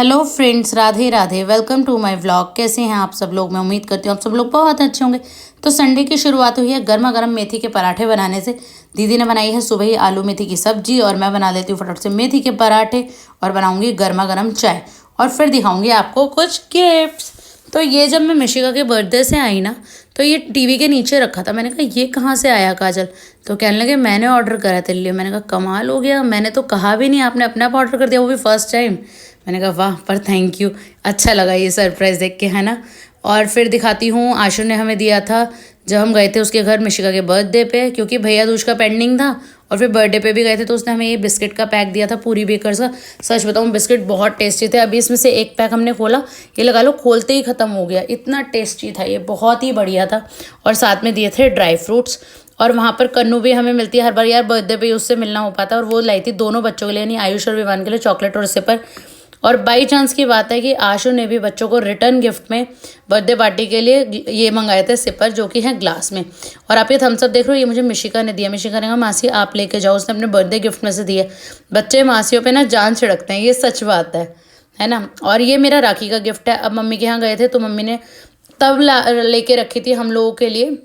Hello friends, Radhe Radhe. Welcome to my vlog. कैसे हैं आप सब लोग? मैं उम्मीद करती हूँ आप सब लोग बहुत अच्छे होंगे। तो संडे की शुरुआत हुई है गर्मा गर्म मेथी के पराठे बनाने से। दीदी ने बनाई है सुबह ही आलू मेथी की सब्जी और मैं बना लेती हूँ फटाफट से मेथी के पराठे और बनाऊंगी गर्मा गर्म चाय और फिर दिखाऊंगी आपको कुछ गिफ्ट्स। तो ये जब मैं मिशिका के बर्थडे से आई ना, तो ये टीवी के नीचे रखा था। मैंने कहा ये कहाँ से आया काजल? तो कहने लगे मैंने ऑर्डर करा तेरे लिए। मैंने कहा कमाल हो गया, मैंने तो कहा भी नहीं, आपने अपने आप ऑर्डर कर दिया, वो भी फर्स्ट टाइम। मैंने कहा वाह, पर थैंक यू, अच्छा लगा ये सरप्राइज़ देख के, है ना। और फिर दिखाती हूँ, आशु ने हमें दिया था जब हम गए थे उसके घर मिशिका के बर्थडे पे, क्योंकि भैया दूज का पेंडिंग था और फिर बर्थडे पे भी गए थे, तो उसने हमें ये बिस्किट का पैक दिया था पूरी बेकर्स का। सच बताऊँ बिस्किट बहुत टेस्टी थे। अभी इसमें से एक पैक हमने खोला, ये लगा लो खोलते ही ख़त्म हो गया, इतना टेस्टी था ये, बहुत ही बढ़िया था। और साथ में दिए थे ड्राई फ्रूट्स। और वहाँ पर कन्नू भी हमें मिलती है हर बार, यार बर्थडे पे उससे मिलना हो पाता है, और वो लाई थी दोनों बच्चों के लिए, यानी आयुष और विवान के लिए, चॉकलेट और सिपर। और बाई चांस की बात है कि आशु ने भी बच्चों को रिटर्न गिफ्ट में बर्थडे पार्टी के लिए ये मंगाए थे सिपर, जो कि हैं ग्लास में। और आप ये थम्सअप देख रहे हो, ये मुझे मिशिका ने दिया। मिशिका ने कहा मासी आप लेके जाओ, उसने अपने बर्थडे गिफ्ट में से दिया। बच्चे मासियों पे ना जान छिड़कते हैं, ये सच बात है ना। और ये मेरा राखी का गिफ्ट है। अब मम्मी के यहाँ गए थे तो मम्मी ने तब लेके रखी थी हम लोगों के लिए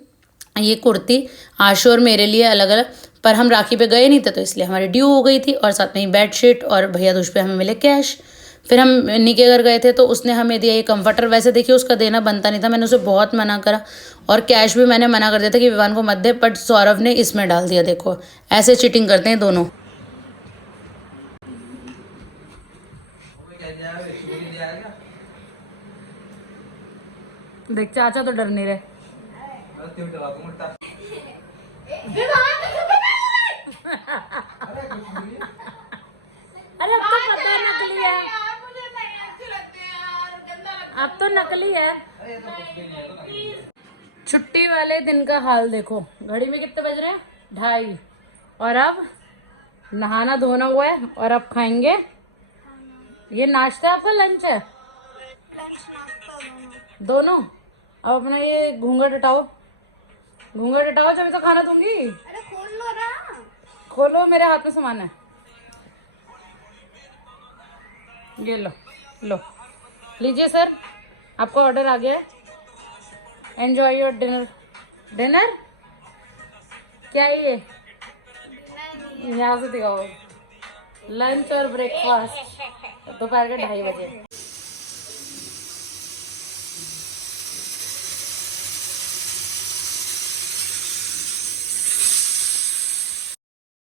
ये कुर्ती, आशु और मेरे लिए अलग अलग। पर हम राखी पे गए नहीं थे तो इसलिए हमारी ड्यू हो गई थी, और साथ में ही बेडशीट, और भैया दूज पे हमें मिले कैश। फिर हम नी के घर गए थे तो उसने हमें दिया ये कंफर्टर। वैसे देखिए उसका देना बनता नहीं था, मैंने उसे बहुत मना करा, और कैश भी मैंने मना कर दिया था कि विवान को मत दे, बट सौरभ ने इसमें डाल दिया। देखो ऐसे चीटिंग करते हैं दोनों। देख चाचा तो डर नहीं रहे। अरे अब तो पता है नकली है, अब तो नकली है। छुट्टी वाले दिन का हाल देखो, घड़ी में कितने बज रहे हैं? 2:30। और अब नहाना धोना हुआ है और अब खाएंगे। ये नाश्ता आपका लंच है? दोनों। अब अपना ये घूंघट हटाओ, घूंघट हटाओ जब तो खाना दूंगी। अरे खोल लो ना। खोलो, मेरे हाथ में सामान है, ये लो लो लीजिए सर, आपका ऑर्डर आ गया है। Enjoy your dinner. डिनर क्या है ये? यहाँ से दिखाओ। लंच और ब्रेकफास्ट दोपहर के 2:30 बजे।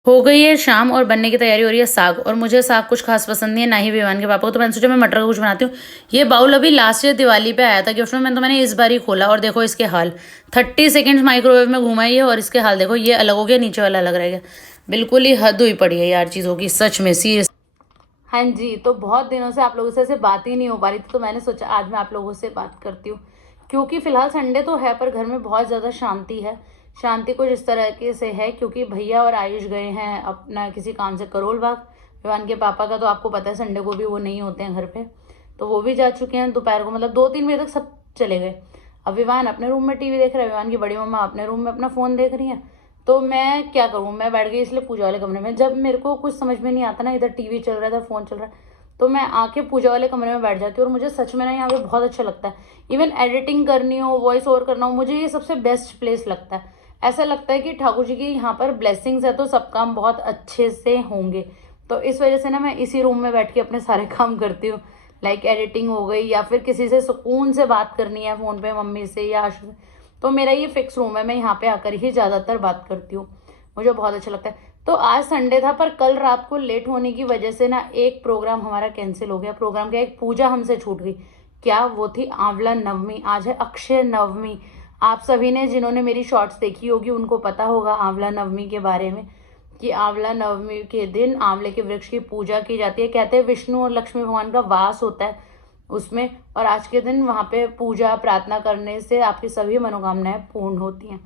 हो गई है शाम और बनने की तैयारी हो रही है साग। और मुझे साग कुछ खास पसंद नहीं है, ना ही विवान के पापा को, तो मैंने सोचा मैं मटर का कुछ बनाती हूँ। ये बाउल अभी लास्ट ईयर दिवाली पे आया था गिफ्ट में, तो मैंने इस बार ही खोला और देखो इसके हाल। 30 सेकेंड्स माइक्रोवेव में घुमाई है और इसके हाल देखो, ये अलग हो गया, नीचे वाला अलग रह गया। बिल्कुल ही हद हुई पड़ी है यार चीज़ों की, सच में सीरियस। हाँ जी, तो बहुत दिनों से आप लोगों से ऐसे बात ही नहीं हो पा रही थी, तो मैंने सोचा आज मैं आप लोगों से बात करती हूँ। क्योंकि फिलहाल संडे तो है पर घर में बहुत ज़्यादा शांति है। शांति कुछ इस तरह से है क्योंकि भैया और आयुष गए हैं अपना किसी काम से करोल बाग। विवान के पापा का तो आपको पता है संडे को भी वो नहीं होते हैं घर पे, तो वो भी जा चुके हैं दोपहर को, मतलब 2-3 बजे तक सब चले गए। अब विवान अपने रूम में टीवी देख रहा है, विवान की बड़ी मम्मा अपने रूम में अपना फ़ोन देख रही हैं। तो मैं क्या करूँ, मैं बैठ गई इसलिए पूजा वाले कमरे में। जब मेरे को कुछ समझ में नहीं आता ना, इधर टीवी चल रहा है इधर फ़ोन चल रहा है, तो मैं आके पूजा वाले कमरे में बैठ जाती हूँ। और मुझे सच में ना यहाँ पे बहुत अच्छा लगता है। इवन एडिटिंग करनी हो, वॉइस ओवर करना हो, मुझे ये सबसे बेस्ट प्लेस लगता है। ऐसा लगता है कि ठाकुर जी की यहाँ पर ब्लेसिंग्स है तो सब काम बहुत अच्छे से होंगे। तो इस वजह से ना मैं इसी रूम में बैठ के अपने सारे काम करती हूँ। लाइक एडिटिंग हो गई, या फिर किसी से सुकून से बात करनी है फ़ोन पे, मम्मी से या आशु से, तो मेरा ये फिक्स रूम है, मैं यहाँ पे आकर ही ज़्यादातर बात करती हूँ। मुझे बहुत अच्छा लगता है। तो आज संडे था पर कल रात को लेट होने की वजह से ना एक प्रोग्राम हमारा कैंसिल हो गया। प्रोग्राम क्या, एक पूजा हमसे छूट गई। क्या वो थी आंवला नवमी। आज है अक्षय नवमी। आप सभी ने जिन्होंने मेरी शॉर्ट्स देखी होगी उनको पता होगा आंवला नवमी के बारे में, कि आंवला नवमी के दिन आंवले के वृक्ष की पूजा की जाती है। कहते हैं विष्णु और लक्ष्मी भगवान का वास होता है उसमें, और आज के दिन वहाँ पे पूजा प्रार्थना करने से आपकी सभी मनोकामनाएं पूर्ण होती हैं।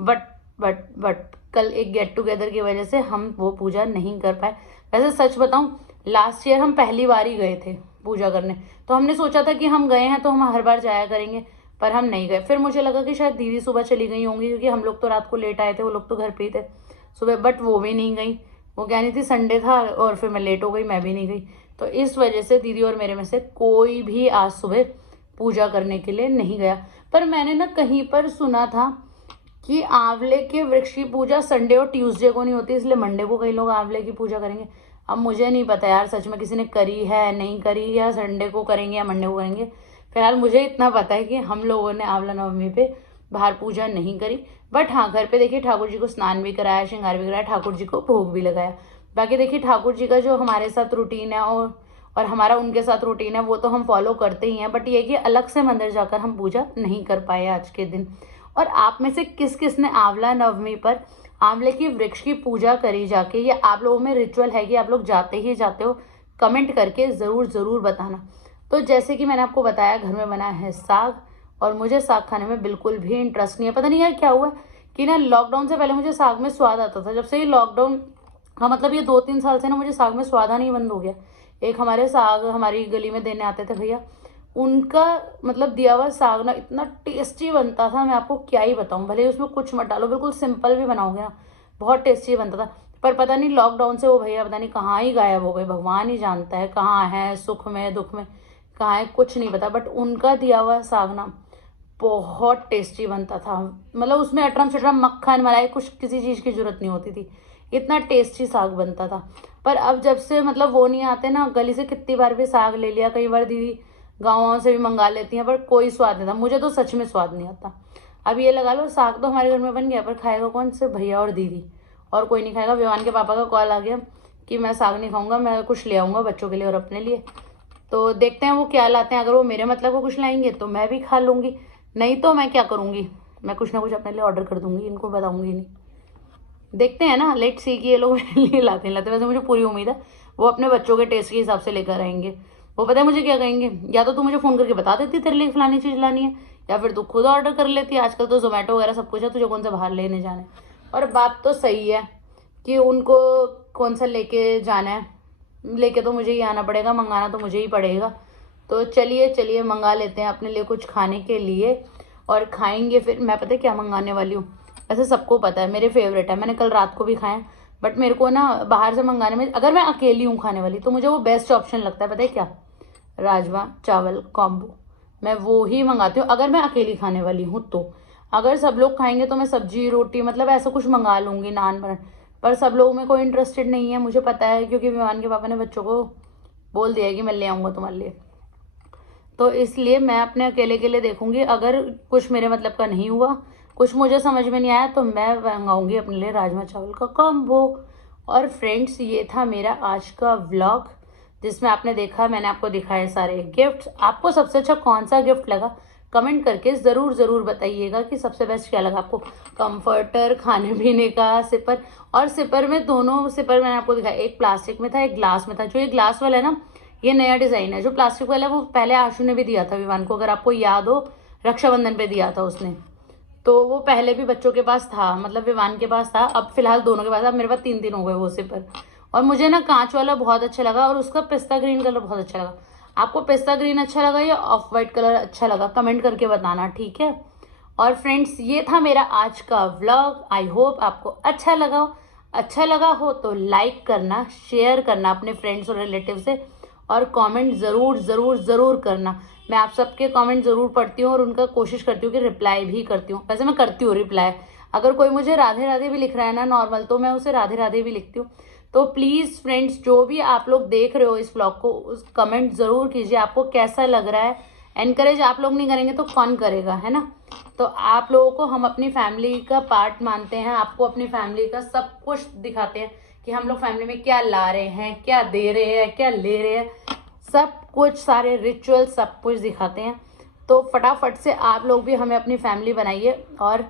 बट कल एक गेट टुगेदर की वजह से हम वो पूजा नहीं कर पाए। वैसे सच बताऊं, लास्ट ईयर हम पहली बार ही गए थे पूजा करने, तो हमने सोचा था कि हम गए हैं तो हम हर बार जाया करेंगे, पर हम नहीं गए। फिर मुझे लगा कि शायद दीदी सुबह चली गई होंगी, क्योंकि हम लोग तो रात को लेट आए थे, वो लोग तो घर पे ही थे सुबह, बट वो भी नहीं गई। वो कह रही थी संडे था, और फिर मैं लेट हो गई, मैं भी नहीं गई। तो इस वजह से दीदी और मेरे में से कोई भी आज सुबह पूजा करने के लिए नहीं गया। पर मैंने ना कहीं पर सुना था कि आंवले के वृक्ष की पूजा संडे और ट्यूसडे को नहीं होती, इसलिए मंडे को कई लोग आंवले की पूजा करेंगे। अब मुझे नहीं पता यार सच में किसी ने करी है नहीं करी, या संडे को करेंगे या मंडे को करेंगे। फिलहाल मुझे इतना पता है कि हम लोगों ने आंवला नवमी पे बाहर पूजा नहीं करी। बट हाँ, घर पे देखिए ठाकुर जी को स्नान भी कराया, श्रृंगार भी कराया, ठाकुर जी को भोग भी लगाया। बाकी देखिए ठाकुर जी का जो हमारे साथ रूटीन है और हमारा उनके साथ रूटीन है वो तो हम फॉलो करते ही हैं। बट ये कि अलग से मंदिर जाकर हम पूजा नहीं कर पाए आज के दिन। और आप में से किस किस ने आंवला नवमी पर आंवले की वृक्ष की पूजा करी जाके, या आप लोगों में रिचुअल है कि आप लोग जाते ही जाते हो, कमेंट करके ज़रूर बताना। तो जैसे कि मैंने आपको बताया घर में बना है साग, और मुझे साग खाने में बिल्कुल भी इंटरेस्ट नहीं है। पता नहीं यार क्या हुआ कि ना लॉकडाउन से पहले मुझे साग में स्वाद आता था। जब से ये लॉकडाउन, हाँ मतलब ये 2-3 साल से ना मुझे साग में स्वाद आना ही बंद हो गया। एक हमारे साग हमारी गली में देने आते थे भैया, उनका मतलब दिया हुआ साग ना इतना टेस्टी बनता था, मैं आपको क्या ही बताऊं। भले ही उसमें कुछ मत डालो, बिल्कुल सिंपल भी बनाओगे ना बहुत टेस्टी बनता था। पर पता नहीं लॉकडाउन से वो भैया पता नहीं कहाँ ही गायब हो गए, भगवान ही जानता है कहाँ है, सुख में दुख में कहाँ है कुछ नहीं पता। बट उनका दिया हुआ साग ना बहुत टेस्टी बनता था। मतलब उसमें अटरम शटरम मक्खन मलाई कुछ किसी चीज़ की जरूरत नहीं होती थी, इतना टेस्टी साग बनता था। पर अब जब से मतलब वो नहीं आते ना, गली से कितनी बार भी साग ले लिया, कई बार दीदी गाँव से भी मंगा लेती हैं, पर कोई स्वाद नहीं था। मुझे तो सच में स्वाद नहीं आता। अब ये लगा लो साग तो हमारे घर में बन गया, पर खाएगा कौन? सिर्फ भैया और दीदी, और कोई नहीं खाएगा। विवान के पापा का कॉल आ गया कि मैं साग नहीं खाऊंगा, मैं कुछ ले आऊँगा बच्चों के लिए और अपने लिए। तो देखते हैं वो क्या लाते हैं। अगर वो मेरे मतलब को कुछ लाएंगे तो मैं भी खा लूँगी, नहीं तो मैं क्या करूँगी, मैं कुछ ना कुछ अपने लिए ऑर्डर कर दूँगी, इनको बताऊँगी नहीं। देखते हैं ना, लेट सी कि ये लोग मेरे लिए लाते हैं। वैसे मुझे पूरी उम्मीद है वो अपने बच्चों के टेस्ट के हिसाब से लेकर आएंगे। वो पता है मुझे क्या कहेंगे, या तो तू मुझे फ़ोन करके बता देती तेरे लिए फलानी चीज़ लानी है, या फिर तू खुद ऑर्डर कर लेती है। आजकल तो जोमेटो वगैरह सब कुछ है, तुझे कौन सा बाहर लेने जाना है। और बात तो सही है कि उनको कौन सा लेके जाना है, लेके तो मुझे ही आना पड़ेगा, मंगाना तो मुझे ही पड़ेगा। तो चलिए मंगा लेते हैं अपने लिए कुछ खाने के लिए और खाएंगे। फिर मैं पता है क्या मंगाने वाली हूँ, ऐसे सबको पता है मेरे फेवरेट है, मैंने कल रात को भी खाया। बट मेरे को ना बाहर से मंगाने में, अगर मैं अकेली हूँ खाने वाली, तो मुझे वो बेस्ट ऑप्शन लगता है। पता है क्या? राजमा चावल कॉम्बो, मैं वो ही मंगाती हूँ अगर मैं अकेली खाने वाली हूँ। तो अगर सब लोग खाएंगे तो मैं सब्जी रोटी मतलब ऐसा कुछ मंगा लूँगी, नान बना। पर सब लोगों में कोई इंटरेस्टेड नहीं है, मुझे पता है, क्योंकि विमान के पापा ने बच्चों को बोल दिया है कि मैं ले आऊँगा तुम्हारे लिए। तो इसलिए मैं अपने अकेले के लिए देखूंगी। अगर कुछ मेरे मतलब का नहीं हुआ, कुछ मुझे समझ में नहीं आया, तो मैं मंगाऊंगी अपने लिए राजमा चावल का कॉम्बो। और फ्रेंड्स, ये था मेरा आज का व्लॉग, जिसमें आपने देखा मैंने आपको दिखाए सारे गिफ्ट्स। आपको सबसे अच्छा कौन सा गिफ्ट लगा कमेंट करके ज़रूर बताइएगा कि सबसे बेस्ट क्या लगा आपको। कंफर्टर, खाने पीने का सिपर, और सिपर में दोनों सिपर मैंने आपको दिखाया, एक प्लास्टिक में था एक ग्लास में था। जो ये ग्लास वाला है ना, ये नया डिज़ाइन है। जो प्लास्टिक वाला है वो पहले आशु ने भी दिया था विवान को, अगर आपको याद हो, रक्षाबंधन पे दिया था उसने। तो वो पहले भी बच्चों के पास था, मतलब विवान के पास था, अब फिलहाल दोनों के पास। अब मेरे पास 3 हो गए वो सिपर। और मुझे ना कांच वाला बहुत अच्छा लगा, और उसका पिस्ता ग्रीन कलर बहुत अच्छा लगा। आपको पिस्ता ग्रीन अच्छा लगा या ऑफ वाइट कलर अच्छा लगा, कमेंट करके बताना, ठीक है। और फ्रेंड्स, ये था मेरा आज का व्लॉग। आई होप आपको अच्छा लगा हो तो लाइक करना, शेयर करना अपने फ्रेंड्स और रिलेटिव से, और कमेंट ज़रूर करना। मैं आप सबके कमेंट ज़रूर पढ़ती हूँ और उनका कोशिश करती हूँ कि रिप्लाई भी करती हूँ। वैसे मैं करती हूँ रिप्लाई, अगर कोई मुझे राधे राधे भी लिख रहा है ना नॉर्मल, तो मैं उसे राधे राधे भी लिखती हूँ। तो प्लीज़ फ्रेंड्स, जो भी आप लोग देख रहे हो इस व्लॉग को, उस कमेंट ज़रूर कीजिए आपको कैसा लग रहा है। एनकरेज आप लोग नहीं करेंगे तो कौन करेगा, है ना। तो आप लोगों को हम अपनी फैमिली का पार्ट मानते हैं, आपको अपनी फैमिली का सब कुछ दिखाते हैं कि हम लोग फैमिली में क्या ला रहे हैं, क्या दे रहे हैं, क्या ले रहे हैं, सब कुछ, सारे रिचुअल सब कुछ दिखाते हैं। तो फटाफट से आप लोग भी हमें अपनी फैमिली बनाइए, और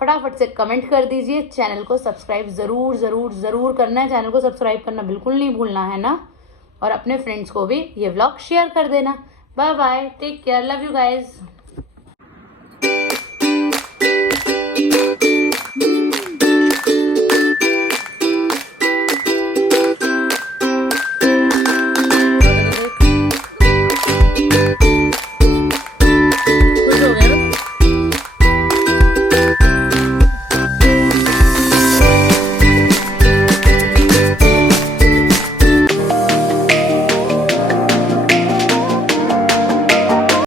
फटाफट से कमेंट कर दीजिए। चैनल को सब्सक्राइब ज़रूर करना है, चैनल को सब्सक्राइब करना बिल्कुल नहीं भूलना है ना। और अपने फ्रेंड्स को भी ये व्लॉग शेयर कर देना। Bye bye, take care, love you guys.